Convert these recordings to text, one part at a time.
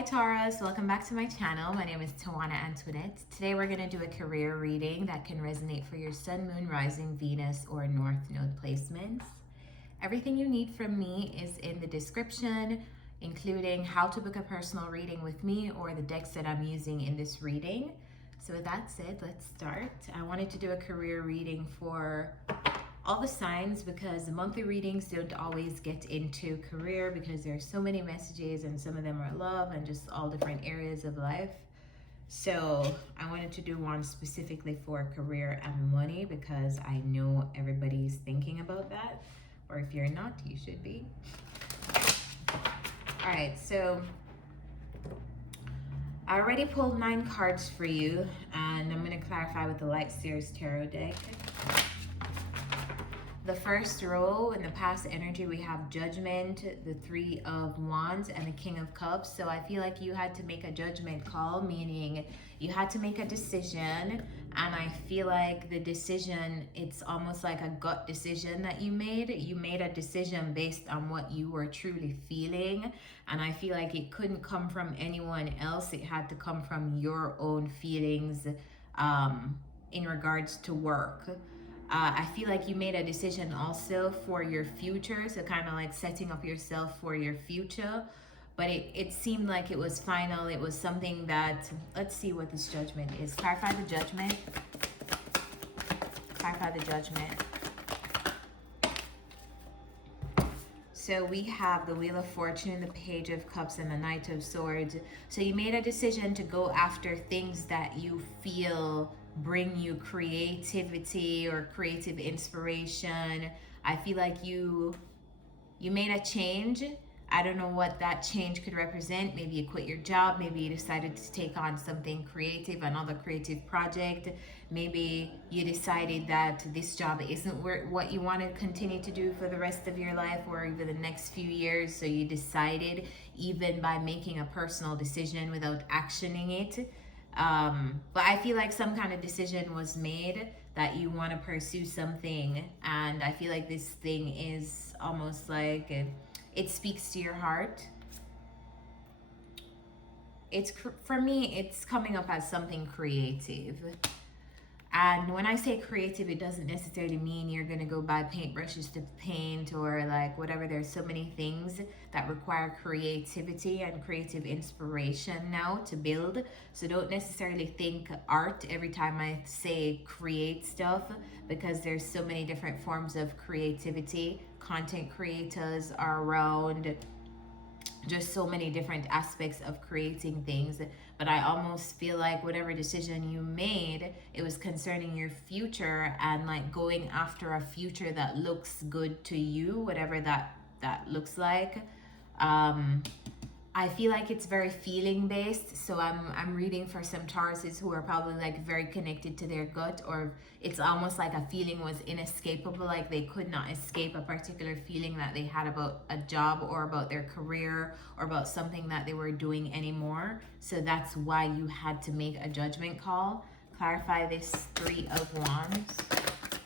Hi Taurus, welcome back to my channel. My name is Tawanantoinette. Today we're going to do a career reading that can resonate for your Sun, Moon, Rising, Venus, or North Node placements. Everything you need from me is in the description, including how to book a personal reading with me or the decks that I'm using in this reading. So with that said, let's start. I wanted to do a career reading for all the signs because the monthly readings don't always get into career because there's so many messages and some of them are love and just all different areas of life. So I wanted to do one specifically for career and money because I know everybody's thinking about that, or if you're not, you should be. All right, so I already pulled 9 cards for you, and I'm going to clarify with the Light Seers Tarot deck. The first row in the past energy, we have Judgment, the 3 of Wands, and the King of Cups. So I feel like you had to make a judgment call, meaning you had to make a decision. And I feel like the decision, it's almost like a gut decision that you made. You made a decision based on what you were truly feeling. And I feel like it couldn't come from anyone else. It had to come from your own feelings in regards to work. I feel like you made a decision also for your future, so kind of like setting up yourself for your future. But it seemed like it was final. It was something that, let's see what this judgment is. Clarify the judgment. Clarify the judgment. So we have the Wheel of Fortune, the Page of Cups, and the Knight of Swords. So you made a decision to go after things that you feel bring you creativity or creative inspiration. I feel like you made a change. I don't know what that change could represent. Maybe you quit your job. Maybe you decided to take on something creative, another creative project. Maybe you decided that this job isn't what you want to continue to do for the rest of your life or even the next few years. So you decided, even by making a personal decision without actioning it. But I feel like some kind of decision was made that you want to pursue something. And I feel like this thing is almost like it speaks to your heart. For me, it's coming up as something creative. And when I say creative, it doesn't necessarily mean you're going to go buy paintbrushes to paint or like whatever. There's so many things that require creativity and creative inspiration now to build. So don't necessarily think art every time I say create stuff, because there's so many different forms of creativity. Content creators are around, just so many different aspects of creating things. But I almost feel like whatever decision you made, it was concerning your future and like going after a future that looks good to you, whatever that looks like. I feel like it's very feeling based. So I'm reading for some Tauruses who are probably like very connected to their gut, or it's almost like a feeling was inescapable, like they could not escape a particular feeling that they had about a job or about their career or about something that they were doing anymore. So that's why you had to make a judgment call. Clarify this 3 of Wands.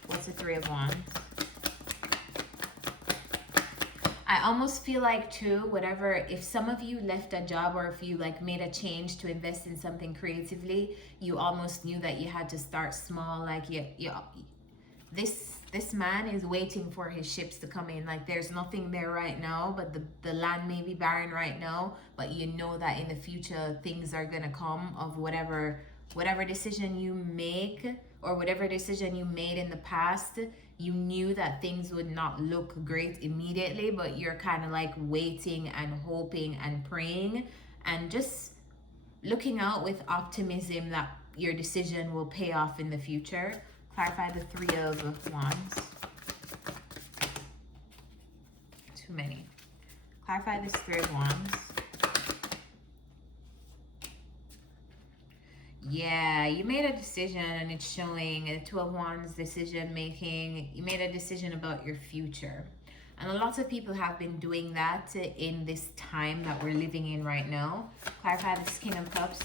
What's the 3 of Wands? I almost feel like too, whatever, if some of you left a job or if you like made a change to invest in something creatively, you almost knew that you had to start small. Like this man is waiting for his ships to come in. Like there's nothing there right now, but the land may be barren right now, but you know that in the future things are gonna come of whatever decision you make or whatever decision you made in the past. You knew that things would not look great immediately, but you're kind of like waiting and hoping and praying and just looking out with optimism that your decision will pay off in the future. Clarify the 3 of Wands. Too many. Clarify this 3 of Wands. Yeah, you made a decision and it's showing a 2 of Wands, decision making. You made a decision about your future. And a lot of people have been doing that in this time that we're living in right now. Clarify this King of Cups.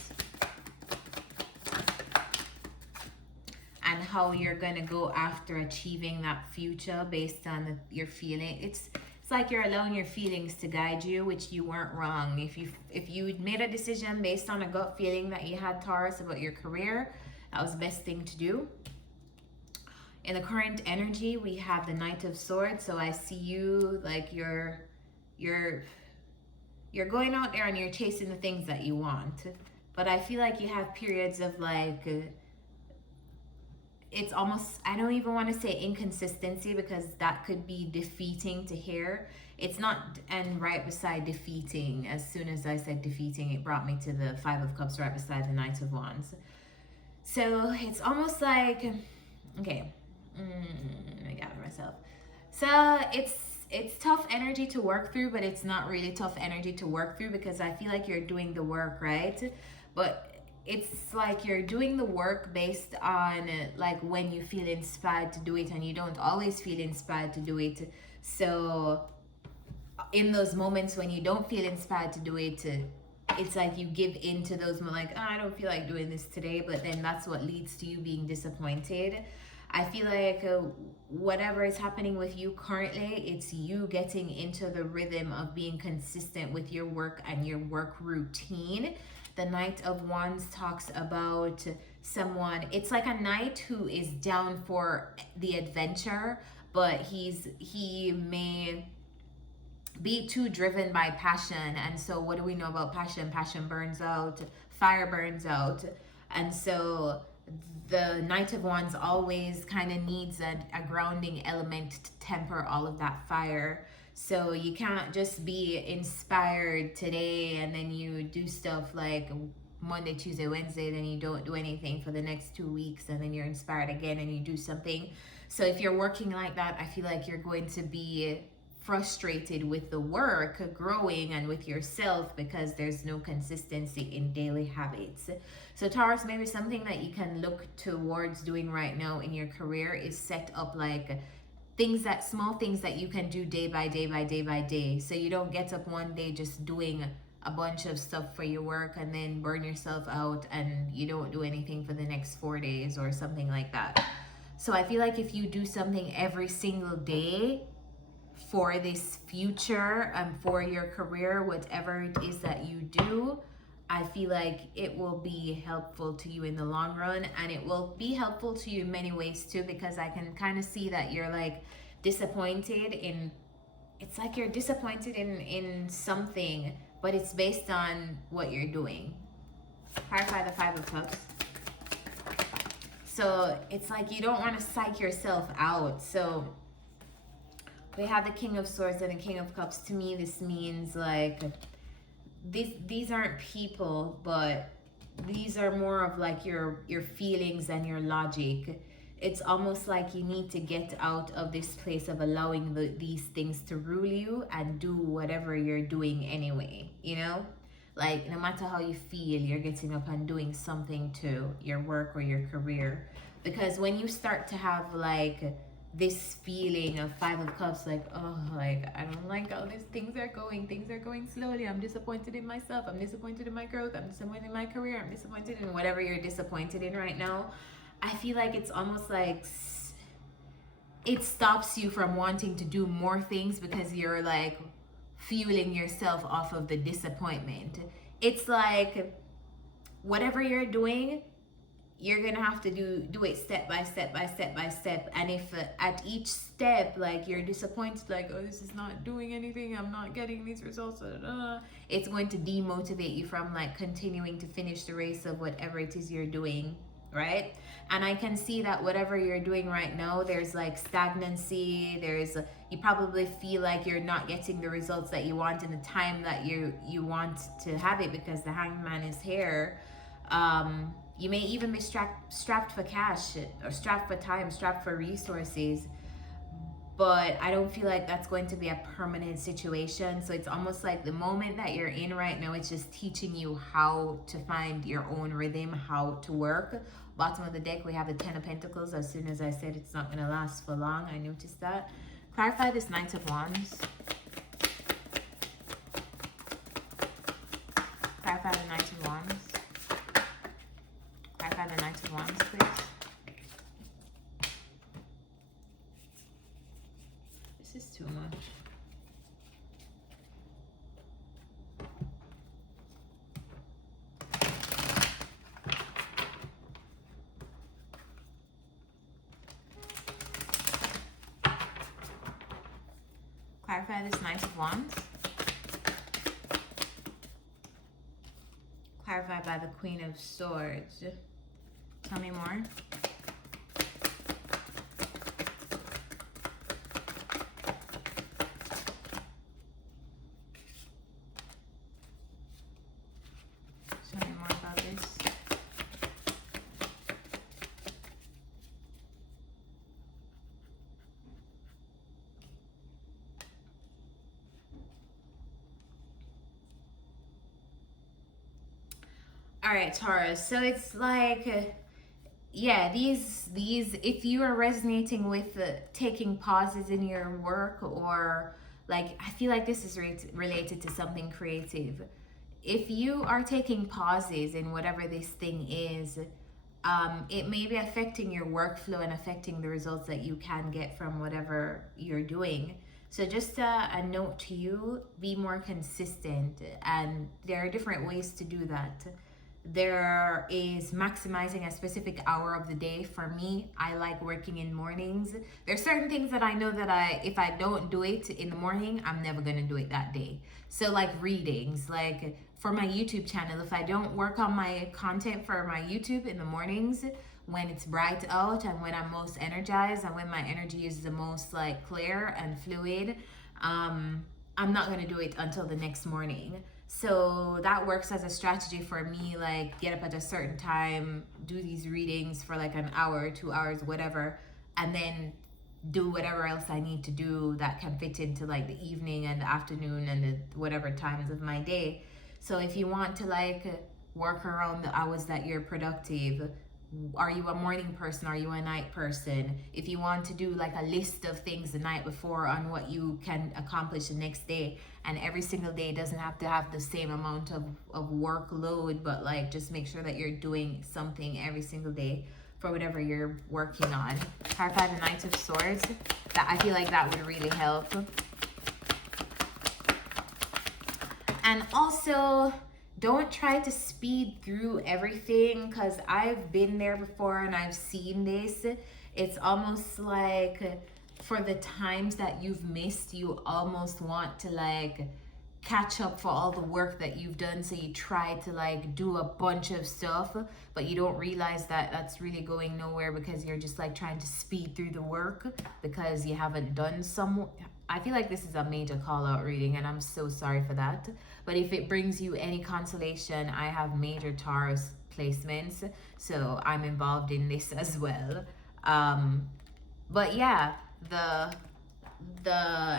And how you're going to go after achieving that future based on your feeling. It's it's like you're allowing your feelings to guide you, which you weren't wrong. If you made a decision based on a gut feeling that you had, Taurus, about your career, that was the best thing to do. In the current energy, we have the Knight of Swords. So I see you like you're going out there and you're chasing the things that you want. But I feel like you have periods of like, it's almost, I don't even want to say inconsistency, because that could be defeating to hear. It's not, and right beside defeating, as soon as I said defeating, it brought me to the Five of Cups right beside the Knight of Wands. So it's almost like, okay, I gather myself. So it's tough energy to work through, but it's not really tough energy to work through, because I feel like you're doing the work, right? But it's like you're doing the work based on like when you feel inspired to do it, and you don't always feel inspired to do it. So in those moments when you don't feel inspired to do it, it's like you give in to those, like, oh, I don't feel like doing this today, but then that's what leads to you being disappointed. I feel like whatever is happening with you currently, it's you getting into the rhythm of being consistent with your work and your work routine. The Knight of Wands talks about someone, it's like a knight who is down for the adventure, but he may be too driven by passion. And so what do we know about passion? Passion burns out, fire burns out. And so the Knight of Wands always kind of needs a grounding element to temper all of that fire. So you can't just be inspired today and then you do stuff like Monday, Tuesday, Wednesday, then you don't do anything for the next 2 weeks, and then you're inspired again and you do something. So if you're working like that, I feel like you're going to be frustrated with the work growing and with yourself, because there's no consistency in daily habits. So Taurus, maybe something that you can look towards doing right now in your career is set up like small things that you can do day by day by day by day. So you don't get up one day just doing a bunch of stuff for your work and then burn yourself out and you don't do anything for the next 4 days or something like that. So I feel like if you do something every single day for this future and for your career, whatever it is that you do, I feel like it will be helpful to you in the long run, and it will be helpful to you in many ways too, because I can kind of see that you're like disappointed in, it's like you're disappointed in something, but it's based on what you're doing. Clarify the Five of Cups. So it's like you don't want to psych yourself out. So we have the King of Swords and the King of Cups. To me, this means like these aren't people, but these are more of like your feelings and your logic. It's almost like you need to get out of this place of allowing these things to rule you and do whatever you're doing anyway, you know? Like, no matter how you feel, you're getting up and doing something to your work or your career. Because when you start to have like this feeling of Five of Cups, like, oh, like, I don't like how things are going slowly, I'm disappointed in myself, I'm disappointed in my growth, I'm disappointed in my career, I'm disappointed in whatever you're disappointed in right now. I feel like it's almost like it stops you from wanting to do more things, because you're like fueling yourself off of the disappointment. It's like whatever you're doing, you're gonna have to do it step by step by step by step. And if at each step like you're disappointed, like, oh, this is not doing anything, I'm not getting these results, it's going to demotivate you from like continuing to finish the race of whatever it is you're doing, right? And I can see that whatever you're doing right now, there's like stagnancy, you probably feel like you're not getting the results that you want in the time that you want to have it, because the Hanged Man is here. You may even be strapped for cash, or strapped for time, strapped for resources, but I don't feel like that's going to be a permanent situation. So it's almost like the moment that you're in right now, it's just teaching you how to find your own rhythm, how to work. Bottom of the deck, we have the Ten of Pentacles. As soon as I said it's not going to last for long, I noticed that. Clarify this Knight of Wands. Clarify the Knight of Wands. Clarify the Knight of Wands, please. This is too much. Clarify this Knight of Wands. Clarified by the Queen of Swords. Tell me more. Tell me more about this. All right, Taurus. So it's like, yeah, these if you are resonating with taking pauses in your work, or like, I feel like this is related to something creative. If you are taking pauses in whatever this thing is, it may be affecting your workflow and affecting the results that you can get from whatever you're doing. So just a note to you, be more consistent, and there are different ways to do that. There is maximizing a specific hour of the day. For me, I like working in mornings. There's certain things that I know that if I don't do it in the morning, I'm never gonna do it that day. So like readings, like for my YouTube channel, if I don't work on my content for my YouTube in the mornings when it's bright out and when I'm most energized and when my energy is the most like clear and fluid, I'm not gonna do it until the next morning. So that works as a strategy for me, like get up at a certain time, do these readings for like an hour, 2 hours, whatever, and then do whatever else I need to do that can fit into like the evening and the afternoon and the whatever times of my day. So if you want to like work around the hours that you're productive, are you a morning person? Are you a night person? If you want to do like a list of things the night before on what you can accomplish the next day, and every single day doesn't have to have the same amount of workload, but like just make sure that you're doing something every single day for whatever you're working on. Clarify the Knight of Swords. That I feel like that would really help. And also, don't try to speed through everything, because I've been there before and I've seen this. It's almost like for the times that you've missed, you almost want to like catch up for all the work that you've done. So you try to like do a bunch of stuff, but you don't realize that that's really going nowhere, because you're just like trying to speed through the work because you haven't done some. I feel like this is a major call out reading, and I'm so sorry for that. But if it brings you any consolation, I have major Taurus placements, so I'm involved in this as well. But yeah, the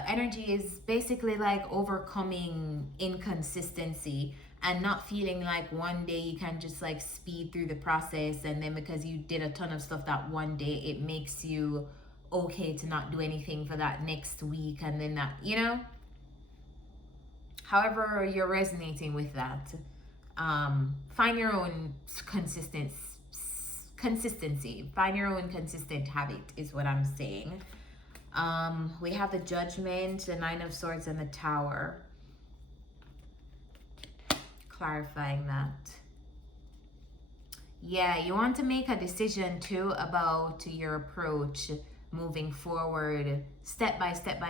energy is basically like overcoming inconsistency and not feeling like one day you can just like speed through the process, and then because you did a ton of stuff that one day, it makes you okay to not do anything for that next week, and then that, you know, however you're resonating with that, find your own consistency, find your own consistent habit is what I'm saying. We have the Judgment, the Nine of Swords, and the Tower. Clarifying that. Yeah, you want to make a decision too about your approach moving forward, step by step,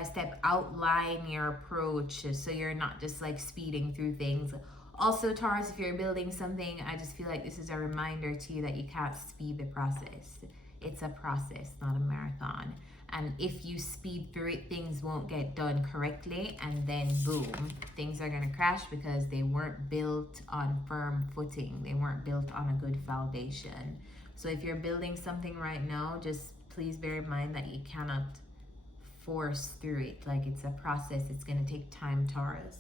outline your approach so you're not just like speeding through things. Also, Taurus, if you're building something, I just feel like this is a reminder to you that you can't speed the process. It's a process, not a marathon. And if you speed through it, things won't get done correctly, and then boom, things are gonna crash because they weren't built on firm footing. They weren't built on a good foundation. So if you're building something right now, just please bear in mind that you cannot force through it. Like, it's a process. It's going to take time, Taurus.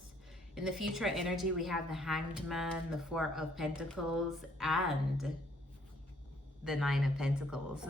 In the future energy, we have the Hanged Man, the Four of Pentacles, and the Nine of Pentacles.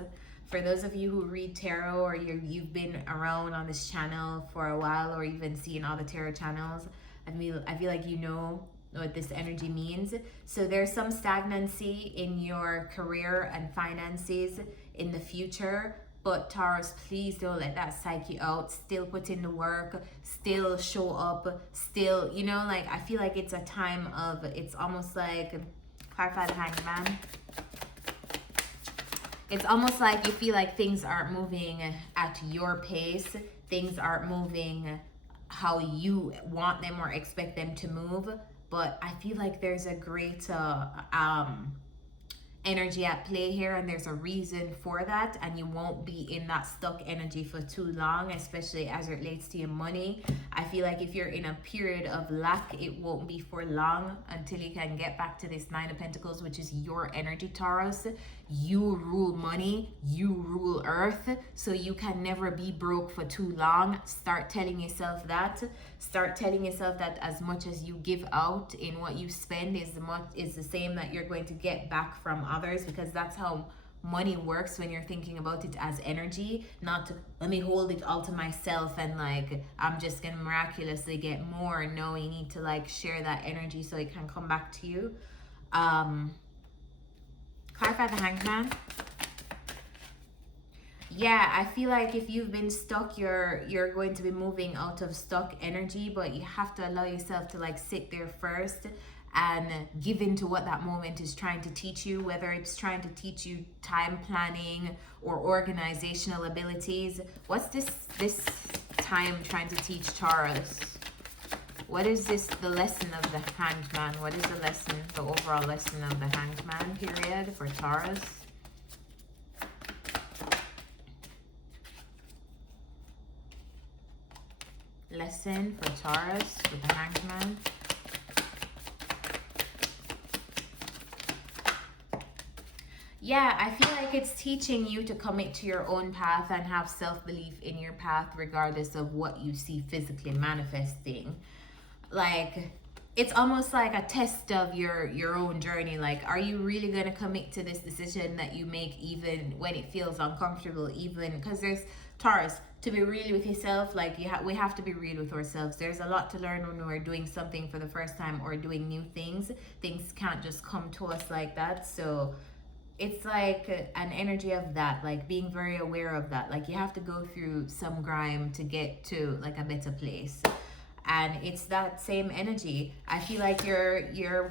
For those of you who read tarot, or you've been around on this channel for a while, or even seen all the tarot channels, I feel like you know what this energy means. So there's some stagnancy in your career and finances in the future, but Taurus, please don't let that psych you out. Still put in the work, still show up, still, you know, like, I feel like it's a time of, it's almost like, clarify the Hanged Man. It's almost like you feel like things aren't moving at your pace. Things aren't moving how you want them or expect them to move. But I feel like there's a greater energy at play here, and there's a reason for that, and you won't be in that stuck energy for too long, especially as it relates to your money. I feel like if you're in a period of lack, it won't be for long until you can get back to this Nine of Pentacles, which is your energy, Taurus. You rule money, you rule earth, so you can never be broke for too long. Start telling yourself that. Start telling yourself that as much as you give out in what you spend is the same that you're going to get back from others, because that's how money works when you're thinking about it as energy. Not to, let me hold it all to myself and like I'm just gonna miraculously get more. No, you need to like share that energy so it can come back to you. Clarify the Hanged Man. Yeah, I feel like if you've been stuck, you're going to be moving out of stuck energy, but you have to allow yourself to like sit there first and give into what that moment is trying to teach you, whether it's trying to teach you time planning or organizational abilities. What's this time trying to teach Taurus? What is this, the lesson of the Hanged Man? What is the lesson, the overall lesson of the Hanged Man period for Taurus? Lesson for Taurus with the Hanged Man. Yeah, I feel like it's teaching you to commit to your own path and have self-belief in your path regardless of what you see physically manifesting. Like, it's almost like a test of your own journey. Like, are you really going to commit to this decision that you make even when it feels uncomfortable? Even because there's, Taurus, to be real with yourself, like we have to be real with ourselves. There's a lot to learn when we're doing something for the first time or doing new things. Things can't just come to us like that. So it's like an energy of that, like being very aware of that. Like you have to go through some grime to get to like a better place. And it's that same energy. I feel like the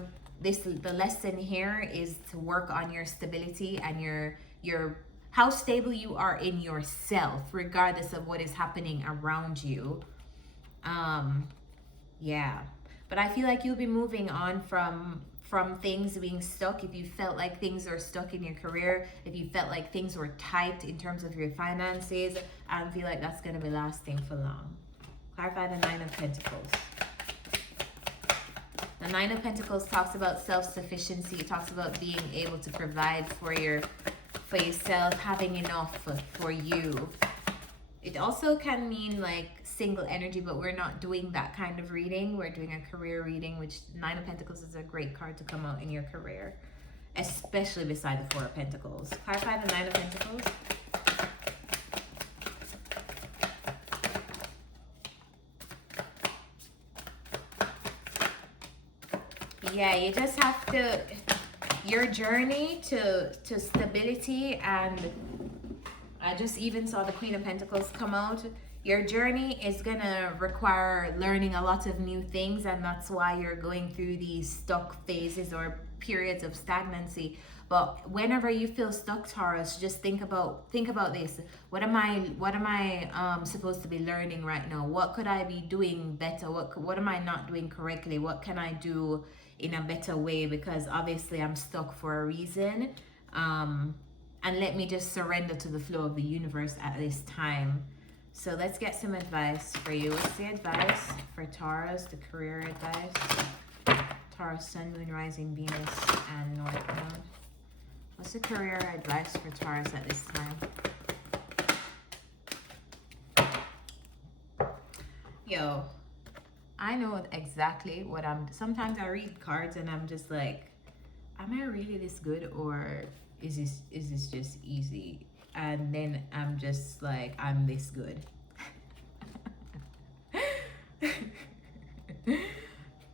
lesson here is to work on your stability and your how stable you are in yourself, regardless of what is happening around you. Yeah. But I feel like you'll be moving on from things being stuck. If you felt like things are stuck in your career, if you felt like things were tight in terms of your finances, I don't feel like that's going to be lasting for long. Clarify the Nine of Pentacles. The Nine of Pentacles talks about self-sufficiency. It talks about being able to provide for yourself, having enough for you. It also can mean like single energy, but we're not doing that kind of reading. We're doing a career reading, which Nine of Pentacles is a great card to come out in your career, especially beside the Four of Pentacles. Clarify the Nine of Pentacles. Yeah, you just have to, your journey to stability, and I just even saw the Queen of Pentacles come out. Your journey is gonna require learning a lot of new things, and that's why you're going through these stuck phases or periods of stagnancy. But whenever you feel stuck, Taurus, just think about this. What am I supposed to be learning right now? What could I be doing better? What am I not doing correctly? What can I do in a better way? Because obviously I'm stuck for a reason. And let me just surrender to the flow of the universe at this time. So let's get some advice for you. What's the advice for Taurus, the career advice? Taurus, Sun, Moon, Rising, Venus, and North Node. What's the career advice for Taurus at this time? Yo, I know exactly what sometimes I read cards and I'm just like, am I really this good, or is this just easy? And then I'm just like, I'm this good.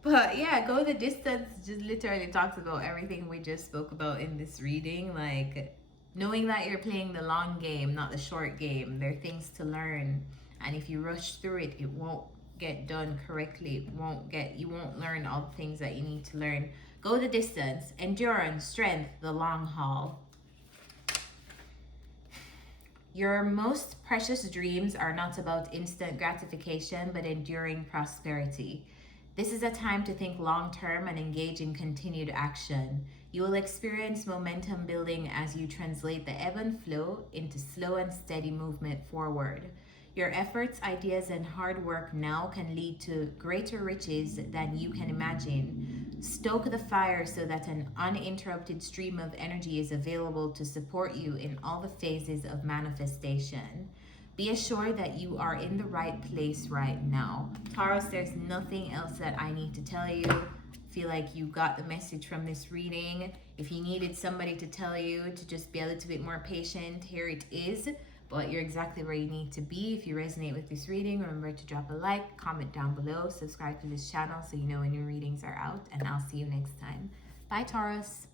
But yeah, Go the Distance just literally talks about everything we just spoke about in this reading. Like, knowing that you're playing the long game, not the short game. There are things to learn, and if you rush through it, it won't get done correctly. You won't learn all the things that you need to learn. Go the distance, endurance, strength, the long haul. Your most precious dreams are not about instant gratification, but enduring prosperity. This is a time to think long term and engage in continued action. You will experience momentum building as you translate the ebb and flow into slow and steady movement forward. Your efforts, ideas, and hard work now can lead to greater riches than you can imagine. Stoke the fire so that an uninterrupted stream of energy is available to support you in all the phases of manifestation. Be assured that you are in the right place right now. Taurus, there's nothing else that I need to tell you. Feel like you got the message from this reading. If you needed somebody to tell you to just be a little bit more patient, here it is. But you're exactly where you need to be. If you resonate with this reading, remember to drop a like, comment down below, subscribe to this channel so you know when your readings are out, and I'll see you next time. Bye, Taurus.